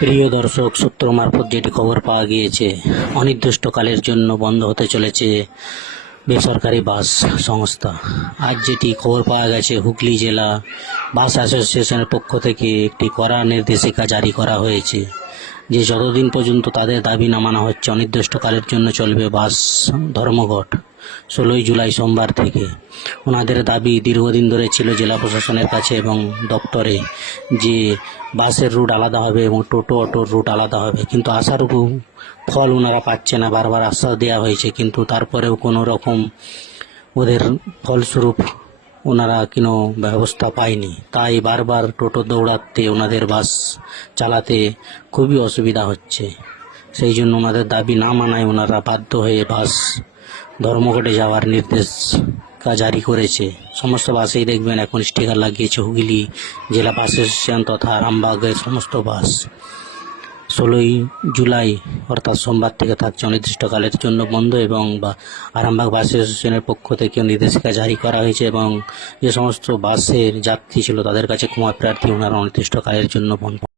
প্রিয় দর্শক, সূত্র মারফত যেটি খবর পাওয়া গিয়েছে, অনির্দিষ্টকালের জন্য বন্ধ হতে চলেছে বেসরকারি বাস সংস্থা। আজ যেটি খবর পাওয়া গেছে, হুগলি জেলা বাস অ্যাসোসিয়েশনের পক্ষ থেকে একটি কড়া নির্দেশিকা জারি করা হয়েছে যে যতদিন পর্যন্ত তাদের দাবি না মানা হচ্ছে, অনির্দিষ্টকালের জন্য চলবে বাস ধর্মঘট 16ই জুলাই সোমবার থেকে। ওনাদের দাবি দীর্ঘদিন ধরে ছিল জেলা প্রশাসনের কাছে এবং দপ্তরে, যে বাসের রুট আলাদা হবে এবং টোটো অটোর রুট আলাদা হবে, কিন্তু আশারূপ ফল ওনারা পাচ্ছে না। বারবার আশ্বাস দেওয়া হয়েছে, কিন্তু তারপরেও কোনো রকম ওদের ফলস্বরূপ ওনারা কোনো ব্যবস্থা পায়নি। তাই বারবার টোটো দৌড়াতে, ওনাদের বাস চালাতে খুবই অসুবিধা হচ্ছে। সেই জন্য ওনাদের দাবি না মানায় ওনারা বাধ্য হয়ে বাস ধর্মঘটে যাওয়ার নির্দেশ জারি করেছে। সমস্ত বাসেই দেখবেন এখন স্টিকার লাগিয়েছে হুগলি জেলা বাস অ্যাসোসিয়েশন তথা আরামবাগের সমস্ত বাস 16ই জুলাই অর্থাৎ সোমবার থেকে থাকছে অনির্দিষ্টকালের জন্য বন্ধ, এবং আরামবাগ বাস অ্যাসোসিয়েশনের পক্ষ থেকে নির্দেশিকা জারি করা হয়েছে এবং যে সমস্ত বাসের যাত্রী ছিল তাদের কাছে ক্ষমা প্রার্থী, ওনারা অনির্দিষ্টকালের জন্য বন্ধ।